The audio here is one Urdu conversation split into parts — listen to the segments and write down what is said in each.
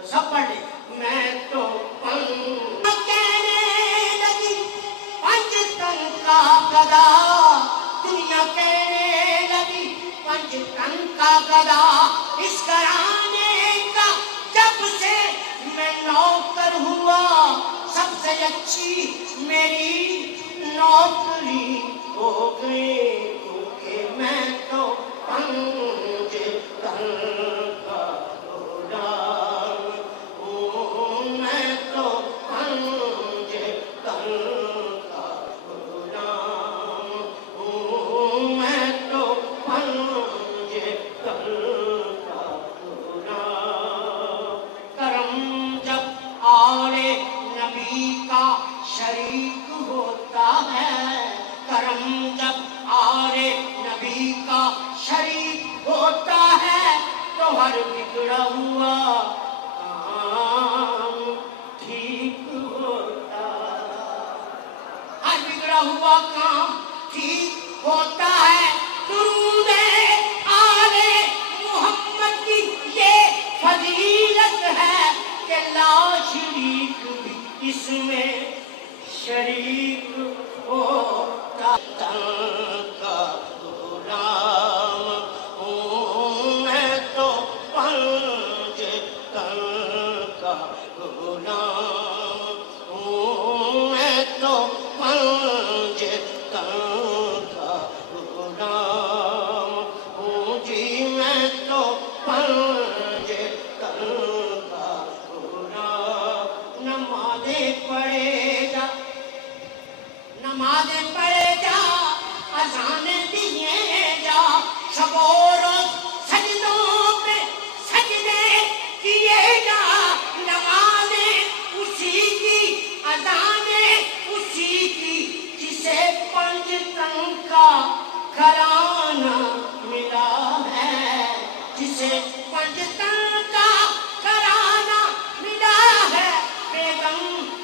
تو سب پڑھ لیں. میں تو کہنے لگی پنج تن کا گدا, دنیا کہنے لگی پنج تن کا گدا, اس گھرانے کا جب سے میں نوکر ہوا, سب سے اچھی میری نوکری ہو گئی, کیونکہ میں تو پنج تن کا غلام ہوں, میں تو پنج تن کا غلام ہوں, میں تو پنج تن کا غلام. کرم جب آلے نبی کا شریک ہوتا ہے, کرم جب آلے نبی کا شریک ہوتا ہے, تو ہر بگڑا ہوا کام ٹھیک ہوتا ہے, ہر بگڑا ہوا کام ٹھیک ہوتا ہے. درود آل محمد کی یہ فضیلت ہے کہ لا شریک بھی اس میں شریک ہوتا. تن کا غلام ہوں, میں تو پنج تن کا غلام ہوں, میں تو پنج تن کا غلام ہوں جی, میں تو پنج تن کا غلام. نمازیں پڑھے جا, نمازیں پڑھے جا, اذانیں دیے جا, شب و روز سجدوں پہ سجدے کیے جا. نمازیں اسی کی, اذانیں اسی کی, جسے پنج تن کا گھرانہ ملا ہے, جسے پنج تن کا گھرانہ ملا ہے. بیگم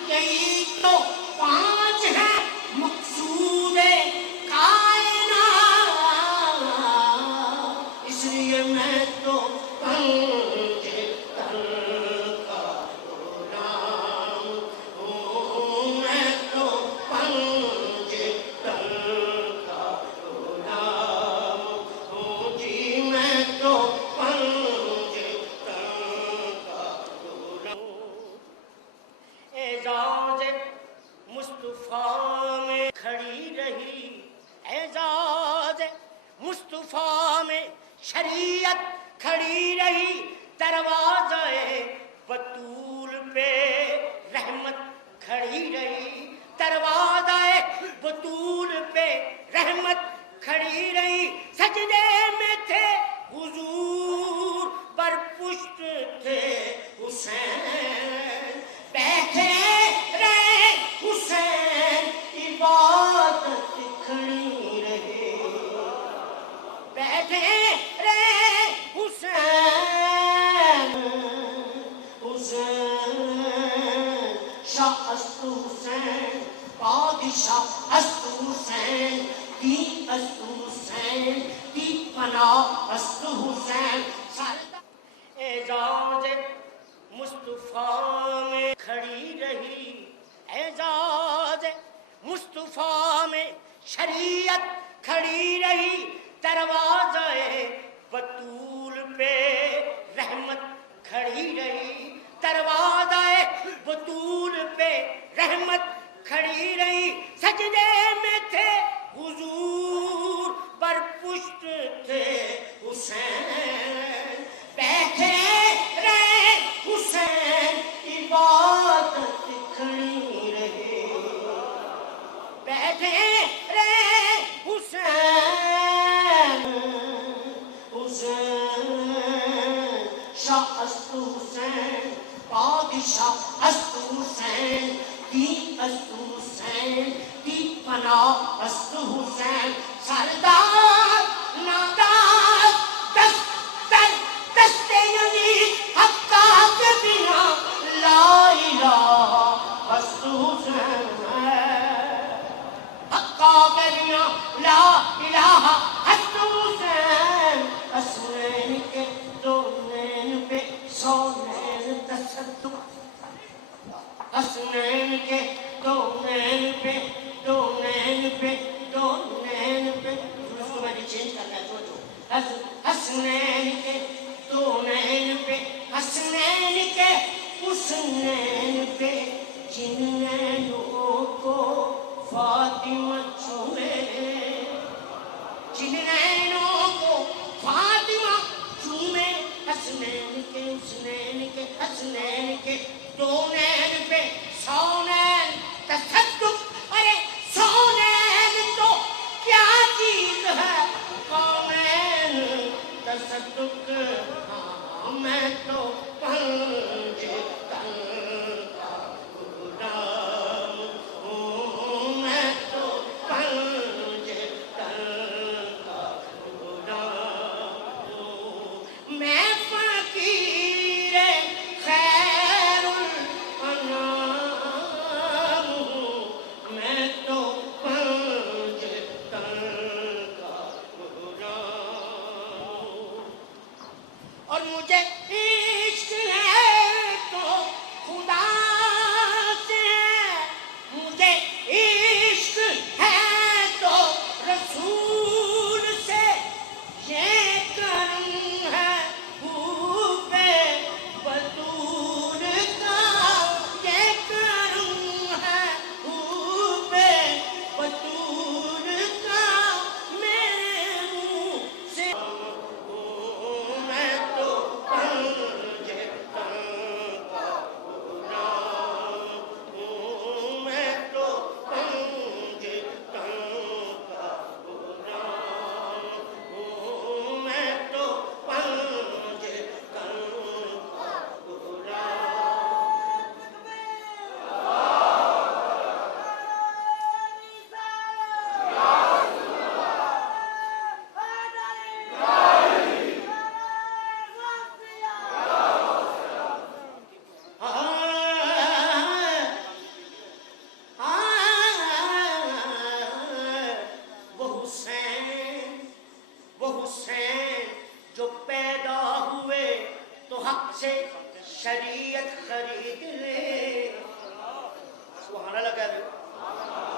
یہی تو پانچ ہیں مقصود کائنات, اس لیے میں تو پنج تن کا غلام ہوں, میں تو پنج تن کا غلام ہوں جی, میں تو پنج تن کا غلام. اعزاز مصطفیٰ میں کھڑی رہی, اعزاز مصطفیٰ میں شریعت کھڑی رہی, دروازے بطول پہ رحمت کھڑی رہی, دروازے بطول پہ رحمت کھڑی رہی. سجدے میں تھے حضور, بر پشت تھے حسین, بیٹھے رہے حسین, عبادت کھڑی رہے, بیٹھے رہے حسین, حسین شاہ است حسین, بادشاہ است حسین, دی است حسین, دی پناہ است حسین. اعزاز مصطفیٰ میں کھڑی رہی, اعزاز مصطفیٰ میں شریعت کھڑی رہی, دروازے بطول پہ رحمت کھڑی رہی, دروازے بطول پہ رحمت کھڑی رہی. سجدے میں تھے حضور, بر پشت تھے حسین, بیٹھے رہے حسین, عبادت کھڑی رہے, بیٹھے رہے حسین, حسین شاہ است حسین, بادشاہ است حسین, دی است حسین, دی پناہ است حسین. سردار نادار دست در دست یعنی حقا کے بنا لا الہ است حسین, حقا کے بنا لا الہ است حسین. اسنین کے دو نین پہ سو نین, دس کے دو نین پہ دو نین پہ دو نین پہ اس کو میں نے چینج کرنا ہے سوچو حسنین کے دو نین پہ حسنین کے اس نین پہ جن نینوں کو فاطمہ چھوئے جن نینوں کو فاطمہ چھوئے حسنین کے حسنین کے حسنین کے دو نین پہ سو نین تصدق ارے سو نین تو کیا چیز ہے کونین تصدق ہاں میں تو پنج تن کا غلام ہوں میں تو پنج تن کا غلام ہوں میں فقیر خیر الانام ہوں میں تو پنج تن کا غلام ہوں اور مجھے عشق ہے تو خدا سے مجھے عشق ہے تو رسول سے یہ کرم ہے حب بطول کا یہ کرم ہے حب بطول کا میرے منہ سے میں تو پنج تن کا غلام ہوں میں تو پنج تن کا غلام ہوں میں تو پنج تن کا وہ حسین جو پیدا ہوئے تو حق سے شریعت خرید لے سبحان اللہ کہہ دو